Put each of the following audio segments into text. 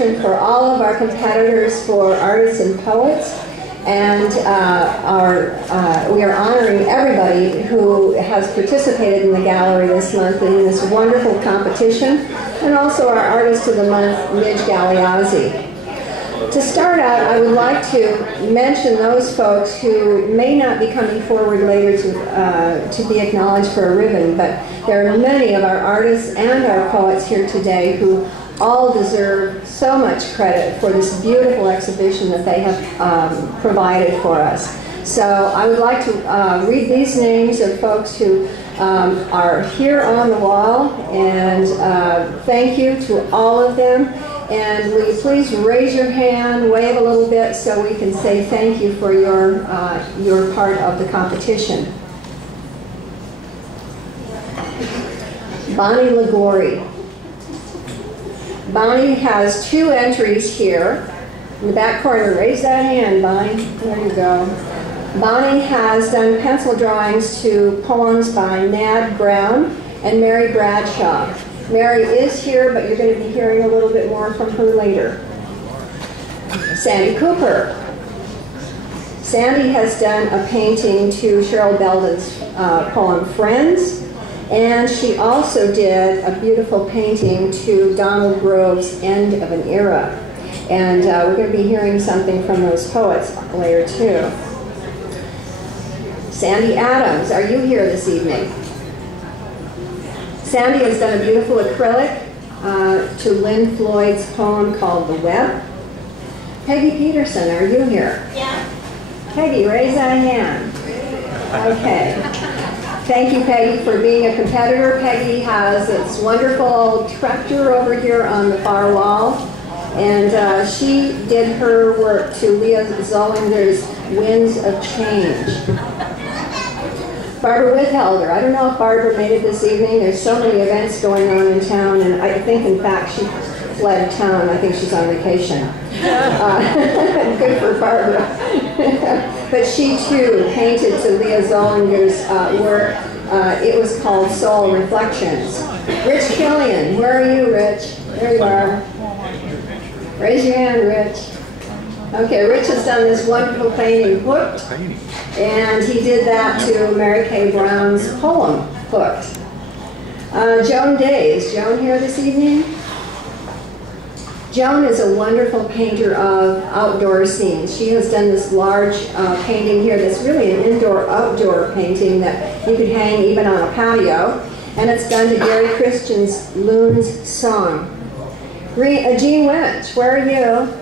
function for all of our competitors for artists and poets. And we are honoring everybody who has participated in the gallery this month in this wonderful competition, and also our Artist of the Month, Midge Galeazzi. To start out, I would like to mention those folks who may not be coming forward later to be acknowledged for a ribbon, but there are many of our artists and our poets here today who all deserve so much credit for this beautiful exhibition that they have provided for us. So I would like to read these names of folks who are here on the wall, and thank you to all of them. And will you please raise your hand, wave a little bit so we can say thank you for your part of the competition. Bonnie Ligori. Bonnie has 2 entries here. In the back corner, raise that hand, Bonnie. There you go. Bonnie has done pencil drawings to poems by Nad Brown and Mary Bradshaw. Mary is here, but you're going to be hearing a little bit more from her later. Sandy Cooper. Sandy has done a painting to Cheryl Belden's poem Friends, and she also did a beautiful painting to Donald Grove's End of an Era. And we're going to be hearing something from those poets later too. Sandy Adams, are you here this evening? Sandy has done a beautiful acrylic to Lynn Floyd's poem called The Web. Peggy Peterson, are you here? Yeah. Peggy, raise that hand. Okay. Thank you, Peggy, for being a competitor. Peggy has this wonderful tractor over here on the far wall, and she did her work to Leah Zollinger's Winds of Change. Barbara Withelder. I don't know if Barbara made it this evening. There's so many events going on in town, and I think, in fact, she fled town. I think she's on vacation. Good for Barbara. But she, too, painted to Leah Zollinger's work. It was called Soul Reflections. Rich Killian. Where are you, Rich? There you are. Raise your hand, Rich. Okay, Rich has done this wonderful painting, Hooked. And he did that to Mary Kay Brown's poem, Hooked. Joan Day. Is Joan here this evening? Joan is a wonderful painter of outdoor scenes. She has done this large painting here that's really an indoor-outdoor painting that you could hang even on a patio. And it's done to Gary Christian's Loon's Song. Jean Winch, where are you?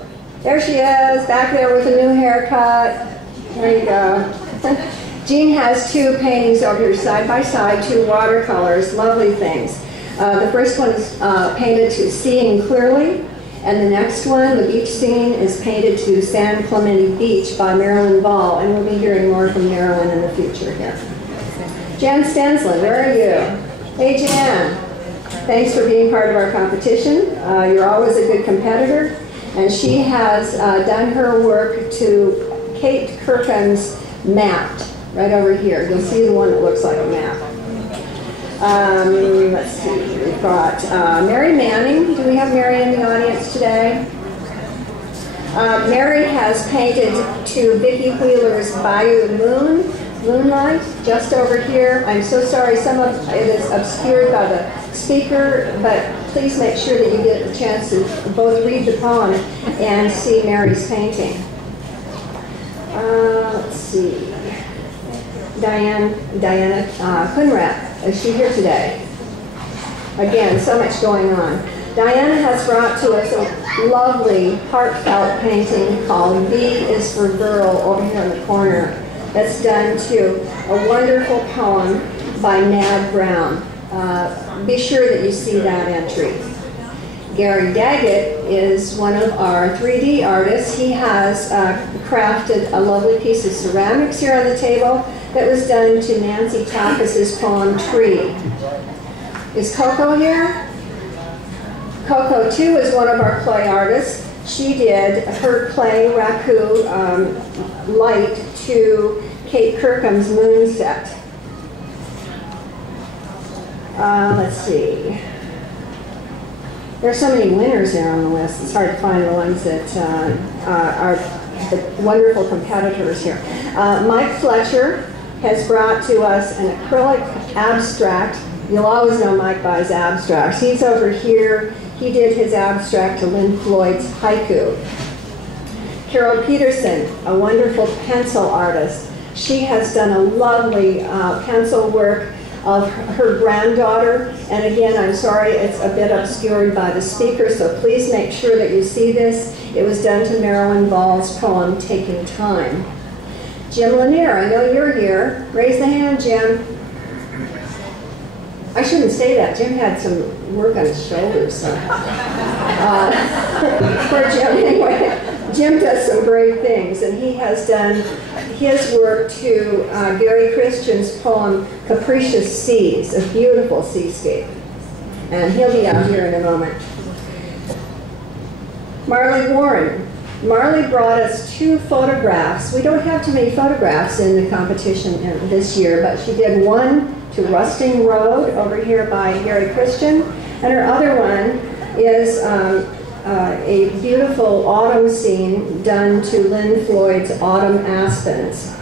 There she is, back there with a new haircut. There you go. Jean has 2 paintings over here side by side, 2 watercolors, lovely things. The first one is painted to Seeing Clearly, and the next one, the beach scene, is painted to San Clemente Beach by Marilyn Ball, and we'll be hearing more from Marilyn in the future here. Jan Stensland, where are you? Hey Jan, thanks for being part of our competition. You're always a good competitor, and she has done her work to Kate Kirkham's Mapped, right over here. You'll see the one that looks like a map. Let's see, we've got Mary Manning. Do we have Mary in the audience today? Mary has painted to Vicki Wheeler's Bayou Moonlight, just over here. I'm so sorry, some of it is obscured by the speaker, but please make sure that you get a chance to both read the poem and see Mary's painting. Let's see. Diana Kunrat, is she here today? Again, so much going on. Diana has brought to us a lovely, heartfelt painting called B is for Girl over here in the corner. That's done to a wonderful poem by Nad Brown. Be sure that you see that entry. Gary Daggett is one of our 3D artists. He has crafted a lovely piece of ceramics here on the table that was done to Nancy Takas's poem Tree. Is Coco here? Coco, too, is one of our clay artists. She did her clay raku light to Kate Kirkham's Moonset. Let's see. There are so many winners here on the list. It's hard to find the ones that are the wonderful competitors here. Mike Fletcher has brought to us an acrylic abstract. You'll always know Mike by his abstracts. He's over here. He did his abstract to Lynn Floyd's haiku. Carol Peterson, a wonderful pencil artist. She has done a lovely pencil work of her granddaughter. And again, I'm sorry, it's a bit obscured by the speaker, so please make sure that you see this. It was done to Marilyn Ball's poem, Taking Time. Jim Lanier, I know you're here. Raise the hand, Jim. I shouldn't say that. Jim had some work on his shoulders. So. For Jim, anyway. Jim does some great things, and he has done his work to Gary Christian's poem, Capricious Seas, a beautiful seascape. And he'll be out here in a moment. Marley Warren. Marley brought us 2 photographs. We don't have too many photographs in the competition this year, but she did one to Rusting Road over here by Gary Christian, and her other one is a beautiful autumn scene done to Lynn Floyd's Autumn Aspens.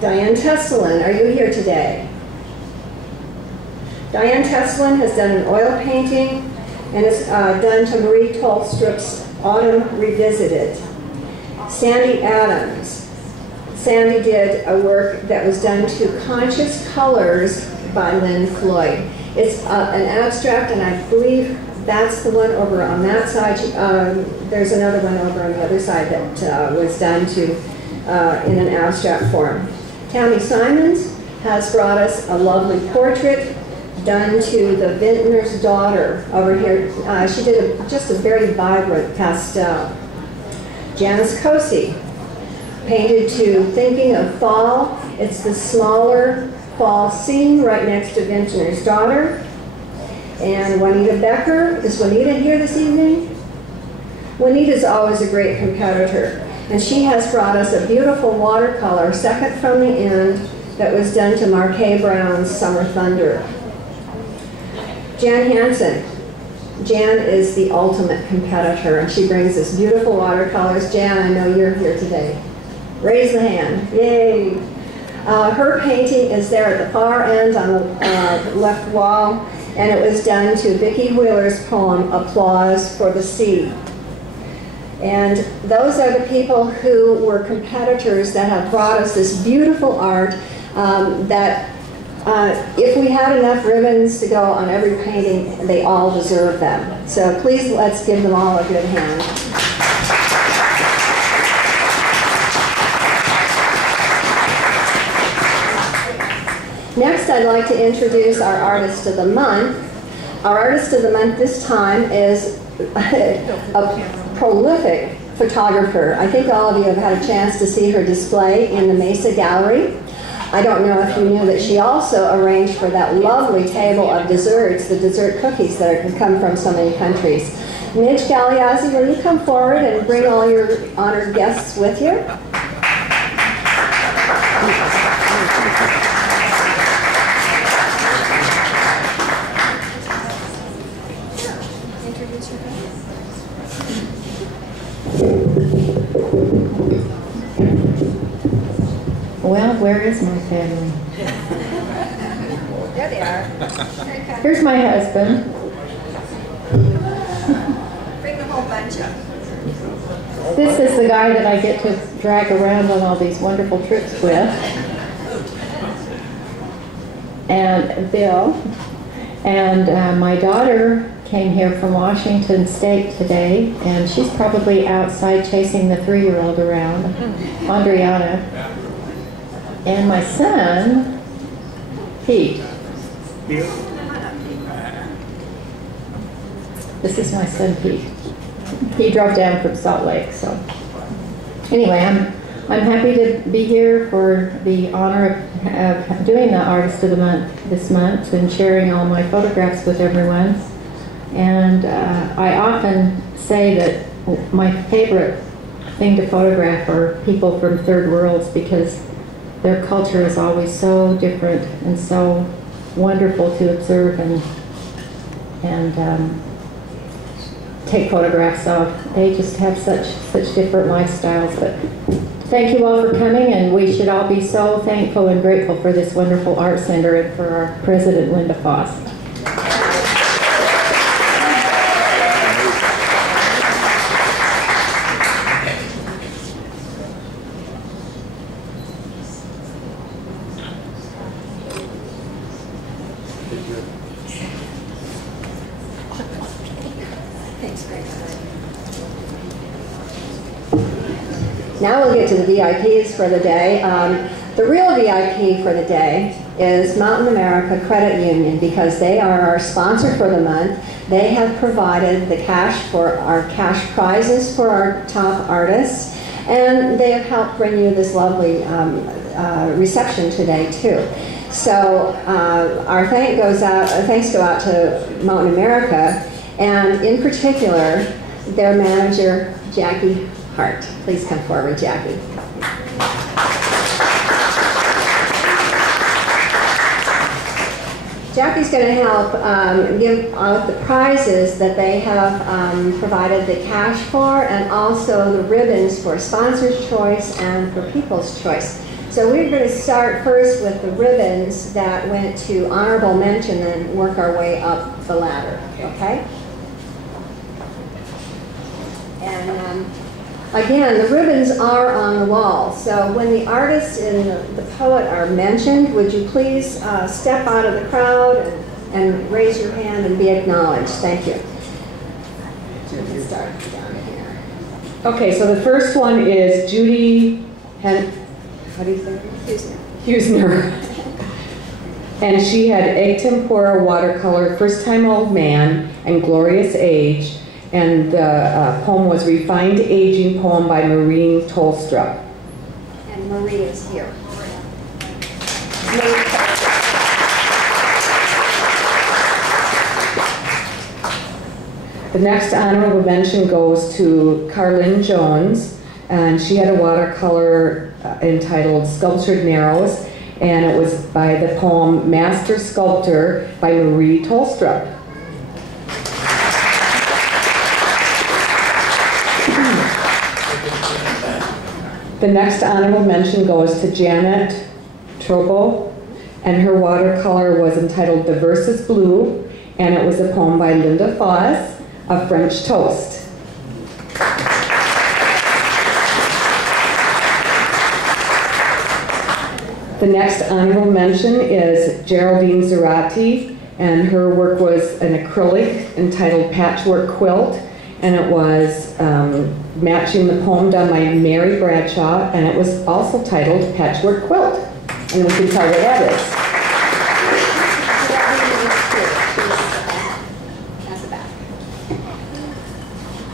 Diane Tesselin, are you here today? Diane Tesselin has done an oil painting and it's done to Marie Tolstrup's Autumn Revisited. Sandy Adams. Sandy did a work that was done to Conscious Colors by Lynn Floyd. It's an abstract, and I believe that's the one over on that side. There's another one over on the other side that was done to in an abstract form. Tammy Simons has brought us a lovely portrait done to the Vintner's Daughter over here. She did just a very vibrant pastel. Janice Cosi painted to Thinking of Fall. It's the smaller fall scene right next to Vintner's Daughter. And Juanita Becker. Is Juanita here this evening? Juanita's always a great competitor. And she has brought us a beautiful watercolor, second from the end, that was done to Marquet Brown's Summer Thunder. Jan Hansen. Jan is the ultimate competitor, and she brings us beautiful watercolors. Jan, I know you're here today. Raise the hand. Yay. Her painting is there at the far end on the left wall, and it was done to Vicki Wheeler's poem, Applause for the Sea. And those are the people who were competitors that have brought us this beautiful art that if we had enough ribbons to go on every painting, they all deserve them. So please, let's give them all a good hand. Next, I'd like to introduce our Artist of the Month. Our Artist of the Month this time is a prolific photographer. I think all of you have had a chance to see her display in the Mesa Gallery. I don't know if you knew that she also arranged for that lovely table of desserts, the dessert cookies that come from so many countries. Midge Galeazzi, will you come forward and bring all your honored guests with you? Well, where is my family? There they are. Here's my husband. Bring the whole bunch up. This is the guy that I get to drag around on all these wonderful trips with. And Bill. And my daughter came here from Washington State today, and she's probably outside chasing the 3-year-old around, Andriana. And my son, Pete. This is my son, Pete. He drove down from Salt Lake, so. Anyway, I'm happy to be here for the honor of doing the Artist of the Month this month and sharing all my photographs with everyone. And I often say that my favorite thing to photograph are people from third worlds, because their culture is always so different and so wonderful to observe and take photographs of. They just have such different lifestyles. But thank you all for coming, and we should all be so thankful and grateful for this wonderful art center and for our president, Linda Foss. Now we'll get to the VIPs for the day. The real VIP for the day is Mountain America Credit Union, because they are our sponsor for the month. They have provided the cash for our cash prizes for our top artists, and they have helped bring you this lovely reception today too. So our thanks go out to Mountain America, and in particular their manager Jackie Hart. Please come forward, Jackie. Jackie's going to help give out the prizes that they have provided the cash for, and also the ribbons for Sponsor's Choice and for People's Choice. So we're going to start first with the ribbons that went to honorable mention and work our way up the ladder, okay? And again, the ribbons are on the wall, so when the artist and the poet are mentioned, would you please step out of the crowd and raise your hand and be acknowledged. Thank you. We can start down here. Okay, so the first one is Judy how do you say it? Husner. And she had Egg Tempura watercolor, First Time Old Man, and Glorious Age. And the poem was Refined Aging Poem by Marie Tolstrup. And Marie is here. The next honorable mention goes to Carlyn Jones, and she had a watercolor entitled Sculptured Narrows, and it was by the poem Master Sculptor by Marie Tolstrup. The next honorable mention goes to Janet Trobo, and her watercolor was entitled The Verse is Blue, and it was a poem by Linda Foss of French Toast. The next honorable mention is Geraldine Zerati, and her work was an acrylic entitled Patchwork Quilt, and it was matching the poem done by Mary Bradshaw, and it was also titled Patchwork Quilt. And we can tell what that is.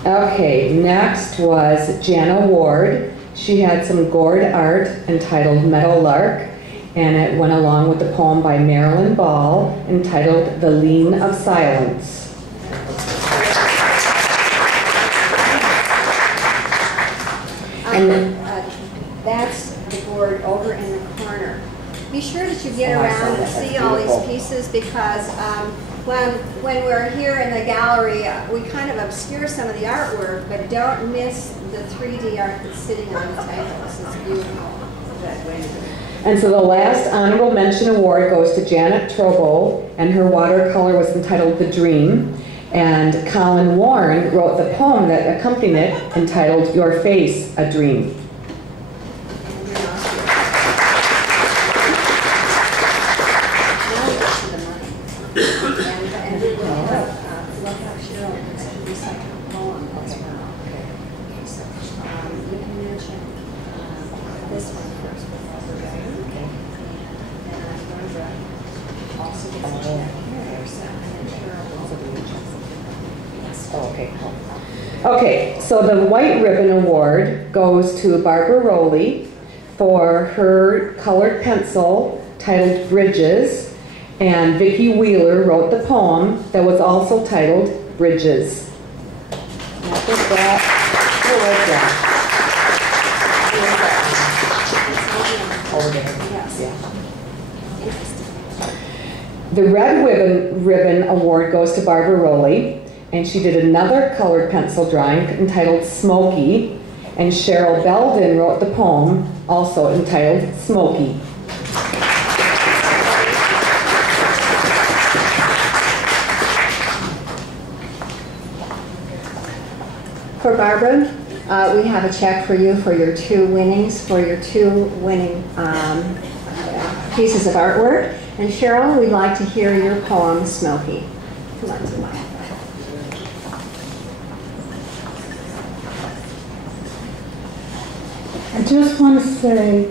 Okay, next was Jana Ward. She had some gourd art entitled Meadowlark, and it went along with the poem by Marilyn Ball entitled The Lean of Silence. And that's the board over in the corner. Be sure that you get around and see all these pieces, because when we're here in the gallery, we kind of obscure some of the artwork, but don't miss the 3D art that's sitting on the table. This is beautiful. And so the last honorable mention award goes to Janet Trobo, and her watercolor was entitled The Dream. And Colin Warren wrote the poem that accompanied it entitled Your Face, a Dream. Okay, so the White Ribbon Award goes to Barbara Rowley for her colored pencil titled Bridges, and Vicki Wheeler wrote the poem that was also titled Bridges. That was that. Who was that? Over there. Yes. Yeah. The Red Ribbon Award goes to Barbara Rowley and she did another colored pencil drawing entitled Smoky, and Cheryl Belden wrote the poem, also entitled Smoky. For Barbara, we have a check for you for your two winnings, pieces of artwork. And Cheryl, we'd like to hear your poem, Smoky. Come on to the mic. I just want to say,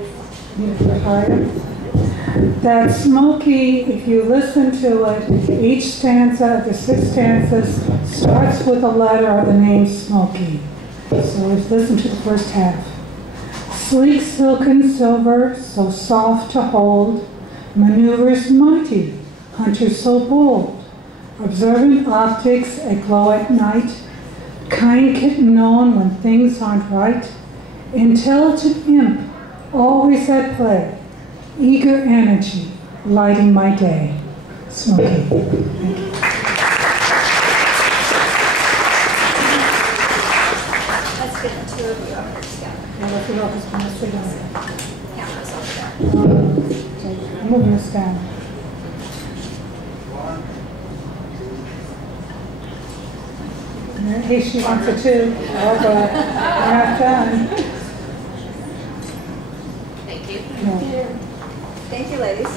that Smoky, if you listen to it, each stanza, the 6 stanzas, starts with a letter or the name Smoky. So let's listen to the first half. Sleek silken silver, so soft to hold, maneuvers mighty, hunter so bold, observant optics aglow at night, kind kitten known when things aren't right, intelligent imp, always at play, eager energy, lighting my day. Smoky. Thank you. Let's get the two of you up here together. Now let's go this one. Let's sit down. Cameras over there. I'm moving this down. Hey, she wants a 2. Oh, but we're not done. Thank you. No. Thank you, ladies.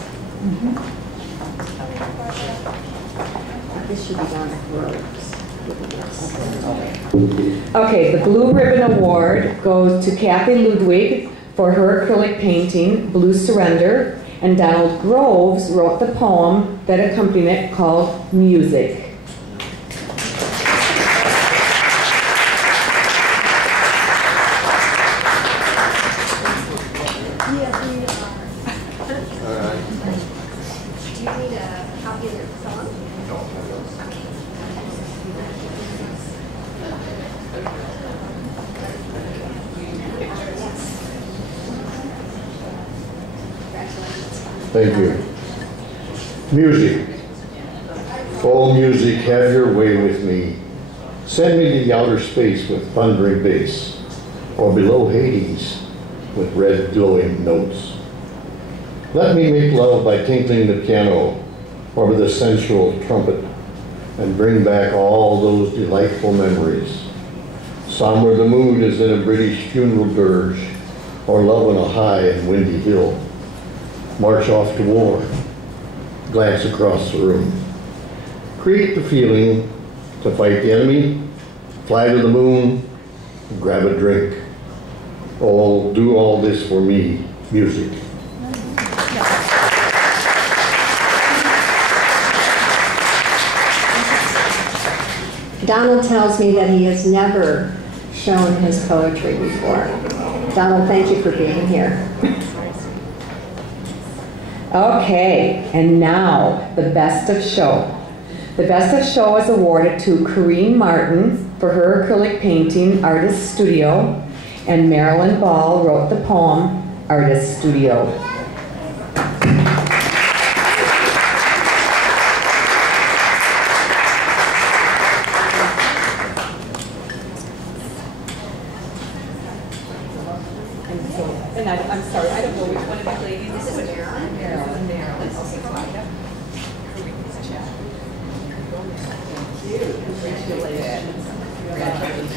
This should be down at Rose. Okay, the Blue Ribbon Award goes to Kathy Ludwig for her acrylic painting, Blue Surrender, and Donald Groves wrote the poem that accompanied it called Music. Thank you. Music. Oh, music, have your way with me. Send me to outer space with thundering bass, or below Hades with red glowing notes. Let me make love by tinkling the piano, or with a sensual trumpet, and bring back all those delightful memories. Somewhere the mood is in a British funeral dirge, or love on a high and windy hill. March off to war, glance across the room. Create the feeling to fight the enemy, fly to the moon, grab a drink. Oh, do all this for me, music. Donald tells me that he has never shown his poetry before. Donald, thank you for being here. Okay, and now the Best of Show. The Best of Show is awarded to Corrine Martin for her acrylic painting, Artist Studio, and Marilyn Ball wrote the poem, Artist Studio. And I'm sorry, I don't know which one of the ladies. This is Marilyn. Marilyn. Okay, fine. Thank you. Congratulations. Congratulations.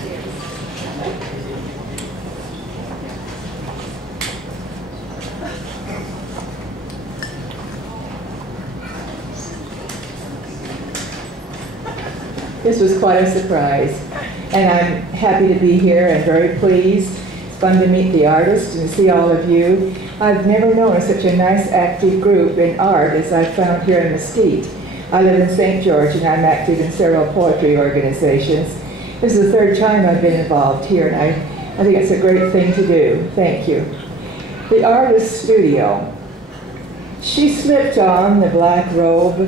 This was quite a surprise, and I'm happy to be here and very pleased. It's fun to meet the artists and see all of you. I've never known such a nice active group in art as I've found here in Mesquite. I live in St. George and I'm active in several poetry organizations. This is the 3rd time I've been involved here, and I think it's a great thing to do. Thank you. The Artist Studio. She slipped on the black robe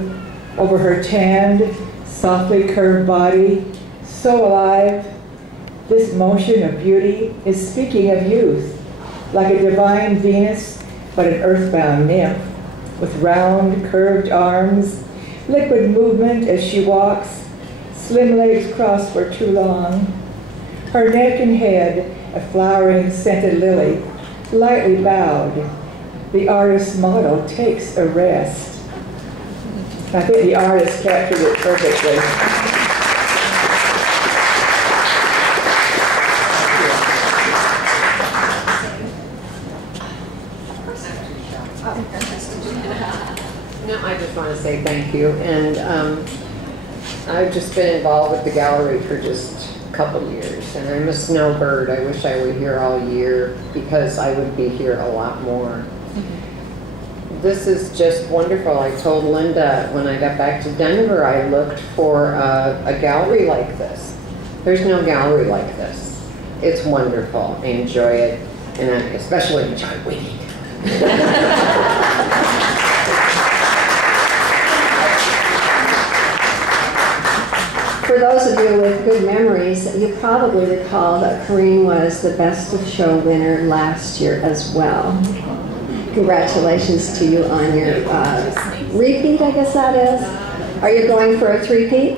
over her tanned, softly curved body, so alive. This motion of beauty is speaking of youth, like a divine Venus, but an earthbound nymph, with round, curved arms, liquid movement as she walks, slim legs crossed for too long. Her neck and head, a flowering scented lily, lightly bowed. The artist's model takes a rest. I think the artist captured it perfectly. No, I just want to say thank you, and I've just been involved with the gallery for just a couple years, and I'm a snowbird. I wish I were here all year because I would be here a lot more. This is just wonderful. I told Linda when I got back to Denver, I looked for a gallery like this. There's no gallery like this. It's wonderful. I enjoy it, and I especially enjoy waiting. For those of you with good memories, you probably recall that Corrine was the Best of Show winner last year as well. Congratulations to you on your repeat, I guess that is. Are you going for a three-peat?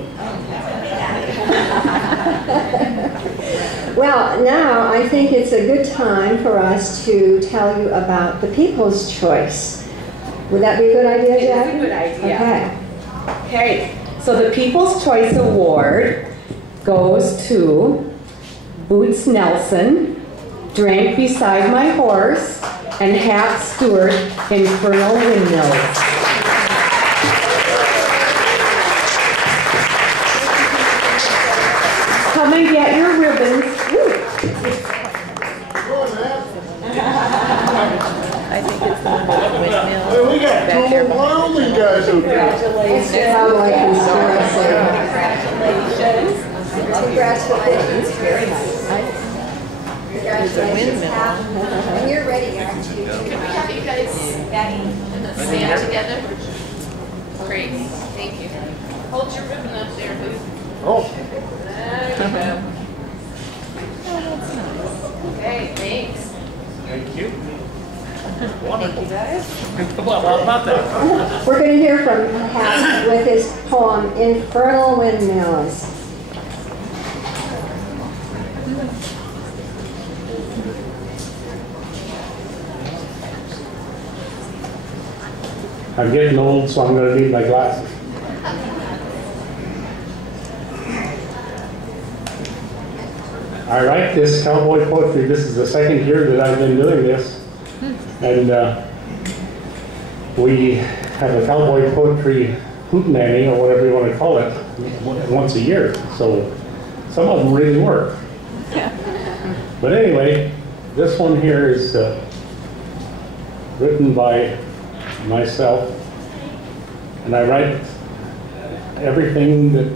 Well, now I think it's a good time for us to tell you about the People's Choice. Would that be a good idea, Jack? It's a good idea. Okay. Okay, so the People's Choice Award goes to Boots Nelson, Drank Beside My Horse, and Hap Stewart, Infernal Windmills. Come and get your ribbons. I think it's the one with windmills. Hey, we got two Wyoming guys over there. It's sound like conspiracy. Congratulations. Very nice. Congratulations, Hap. When you're ready, Can we have you guys stand together? Great, thank you. Hold your ribbon up there, Boo. Oh. There you go. Okay, thanks. Thank you. Thank you, guys. Well, how about that? We're going to hear from Hap with his poem, Infernal Windmills. I'm getting old, so I'm going to need my glasses. I write this cowboy poetry. This is the second year that I've been doing this. And we have a cowboy poetry hootenanny, or whatever you want to call it, once a year. So some of them really work. But anyway, this one here is written by myself, and I write, everything that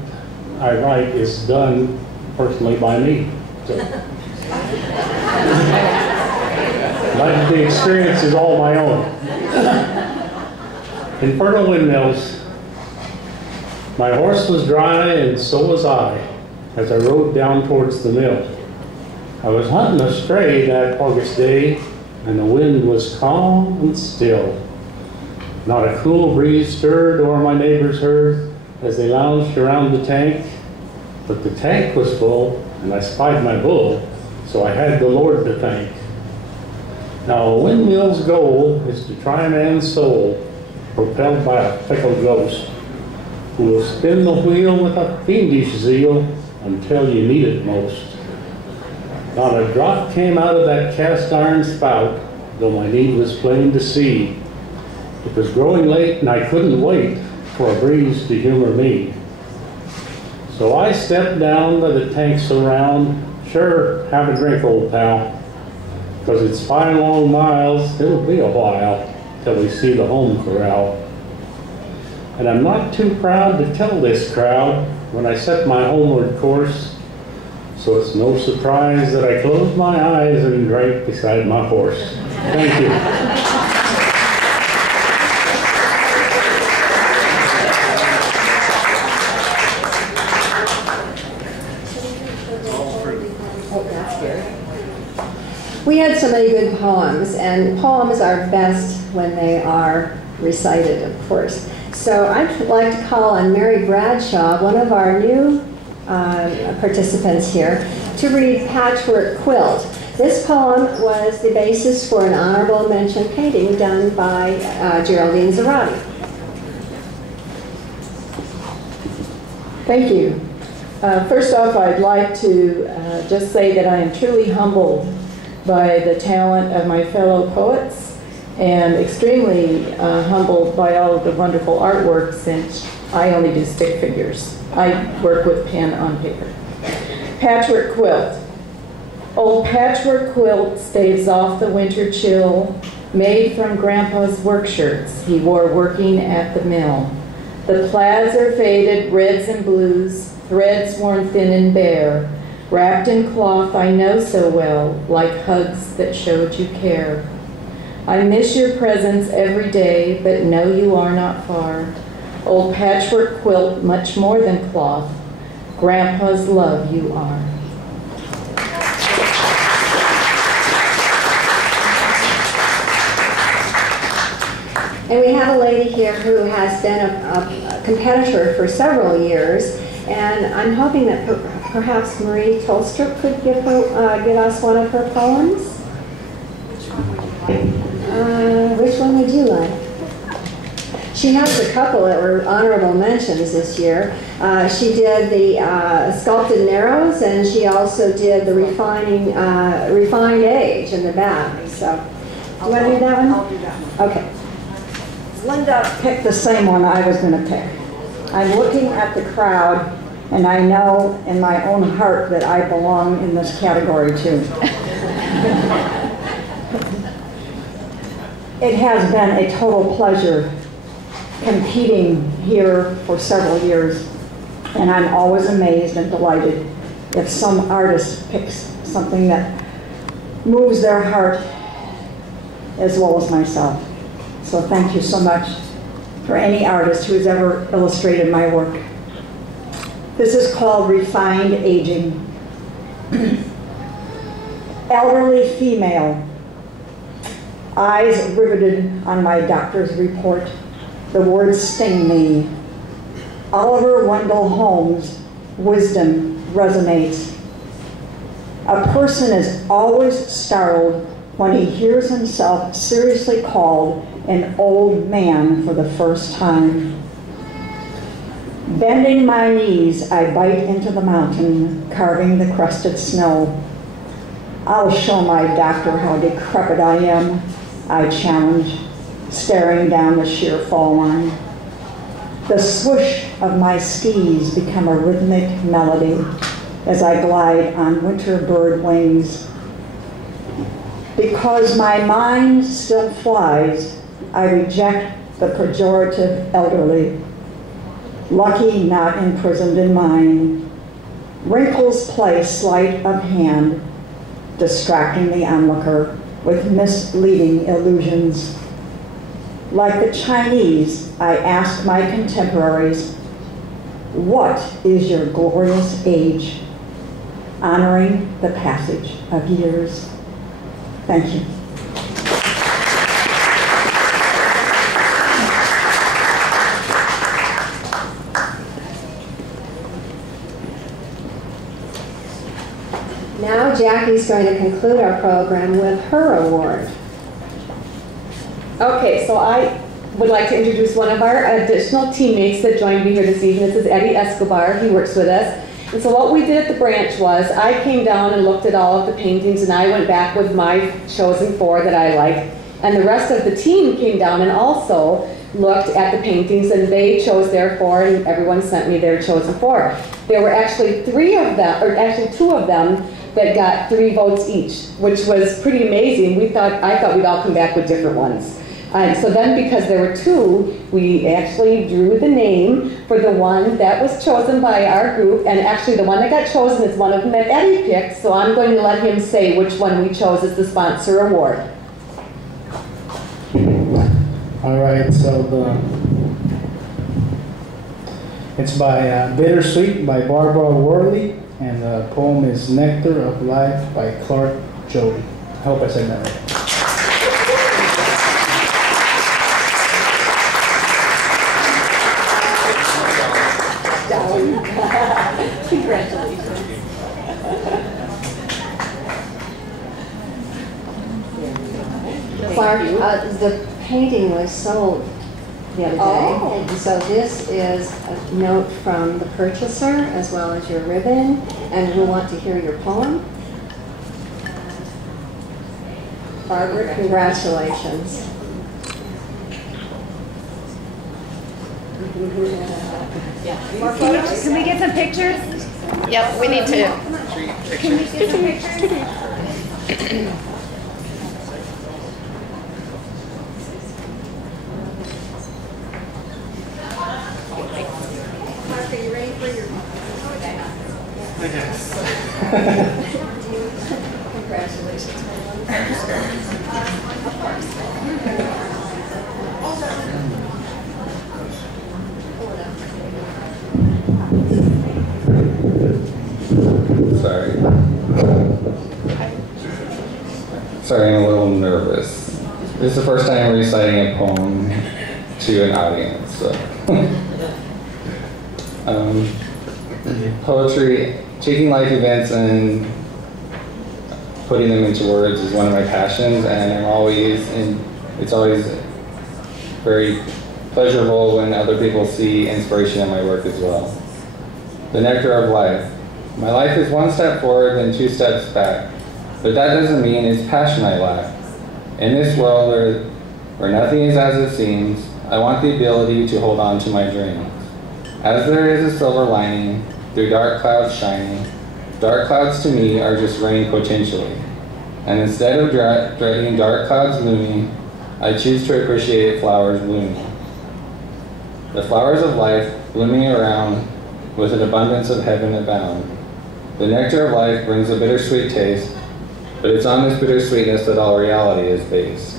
I write is done personally by me. So, like the experience is all my own. Infernal Windmills. My horse was dry and so was I, as I rode down towards the mill. I was hunting a stray that August day, and the wind was calm and still. Not a cool breeze stirred o'er my neighbors heard as they lounged around the tank, but the tank was full, and I spied my bull, so I had the Lord to thank. Now a windmill's goal is to try a man's soul, propelled by a fickle ghost, who will spin the wheel with a fiendish zeal until you need it most. Not a drop came out of that cast iron spout, though my need was plain to see. It was growing late and I couldn't wait for a breeze to humor me. So I stepped down by the tank so round. Sure, have a drink, old pal, 'cause it's 5 long miles, it'll be a while till we see the home corral. And I'm not too proud to tell this crowd when I set my homeward course, so it's no surprise that I closed my eyes and drank beside my horse. Thank you. We had so many good poems, and poems are best when they are recited, of course. So I'd like to call on Mary Bradshaw, one of our new participants here to read Patchwork Quilt. This poem was the basis for an honorable mention painting done by Geraldine Zarate. Thank you. First off, I'd like to just say that I am truly humbled by the talent of my fellow poets and extremely humbled by all of the wonderful artwork, since I only do stick figures. I work with pen on paper. Patchwork quilt. Old patchwork quilt staves off the winter chill, made from Grandpa's work shirts he wore working at the mill. The plaids are faded, reds and blues, threads worn thin and bare, wrapped in cloth I know so well, like hugs that showed you care. I miss your presence every day, but know you are not far. Old patchwork quilt, much more than cloth, Grandpa's love you are. And we have a lady here who has been a competitor for several years, and I'm hoping that perhaps Marie Tolstrup could give us one of her poems. Which one would you like? She has a couple that were honorable mentions this year. She did the Sculpted Narrows, and she also did the Refined Age in the back. So, do you want to do that one? I'll do that one. Okay. Linda picked the same one I was going to pick. I'm looking at the crowd, and I know in my own heart that I belong in this category too. It has been a total pleasure competing here for several years, and I'm always amazed and delighted if some artist picks something that moves their heart as well as myself. So thank you so much for any artist who has ever illustrated my work. This is called Refined Aging. Elderly female, eyes riveted on my doctor's report. The words sting me. Oliver Wendell Holmes' wisdom resonates. A person is always startled when he hears himself seriously called an old man for the first time. Bending my knees, I bite into the mountain, carving the crusted snow. I'll show my doctor how decrepit I am, I challenge, staring down the sheer fall line. The swoosh of my skis become a rhythmic melody as I glide on winter bird wings. Because my mind still flies, I reject the pejorative elderly. Lucky not imprisoned in mine. Wrinkles play sleight of hand, distracting the onlooker with misleading illusions. Like the Chinese, I ask my contemporaries, what is your glorious age? Honoring the passage of years. Thank you. Now Jackie's going to conclude our program with her award. Okay, so I would like to introduce one of our additional teammates that joined me here this evening. This is Eddie Escobar. He works with us. And so what we did at the branch was I came down and looked at all of the paintings, and I went back with my chosen 4 that I liked. And the rest of the team came down and also looked at the paintings, and they chose their 4, and everyone sent me their chosen 4. There were actually 3 of them, or actually 2 of them, that got 3 votes each, which was pretty amazing. I thought we'd all come back with different ones. So then, because there were 2, we actually drew the name for the one that was chosen by our group, and actually the one that got chosen is one of them that Eddie picked, so I'm going to let him say which one we chose as the sponsor award. All right, so it's by Bittersweet by Barbara Worley, and the poem is Nectar of Life by Clark Jody. I hope I said that right. Congratulations. Clark, the painting was sold the other day. Oh. So this is a note from the purchaser as well as your ribbon, and we want to hear your poem. Barbara, congratulations. More photos? Can we get some pictures? Yep, we need to. Can we get some pictures? Mark, are you ready for your congratulations. Sorry, I'm a little nervous. This is the first time I'm reciting a poem to an audience, so. Poetry, taking life events and putting them into words is one of my passions, and it's always very pleasurable when other people see inspiration in my work as well. The nectar of life. My life is one step forward and two steps back, but that doesn't mean it's passion I lack. In this world where nothing is as it seems, I want the ability to hold on to my dreams. As there is a silver lining through dark clouds shining, dark clouds to me are just rain potentially. And instead of dreading dark clouds looming, I choose to appreciate flowers blooming. The flowers of life blooming around with an abundance of heaven abound. The nectar of life brings a bittersweet taste, but it's on this bittersweetness that all reality is based.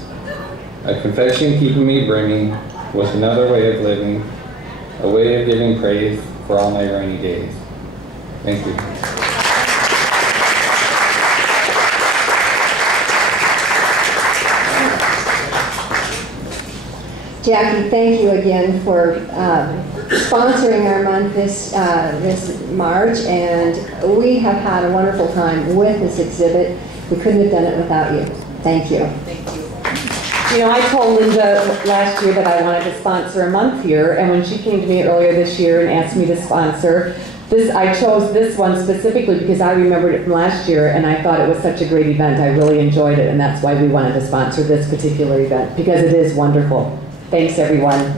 A confession keeping me brimming with another way of living, a way of giving praise for all my rainy days. Thank you. Jackie, thank you again for sponsoring our month this March, and we have had a wonderful time with this exhibit. We couldn't have done it without you. Thank you. Thank you. You know, I told Linda last year that I wanted to sponsor a month here, and when she came to me earlier this year and asked me to sponsor this, I chose this one specifically because I remembered it from last year, and I thought it was such a great event. I really enjoyed it, and that's why we wanted to sponsor this particular event, because it is wonderful. Thanks, everyone.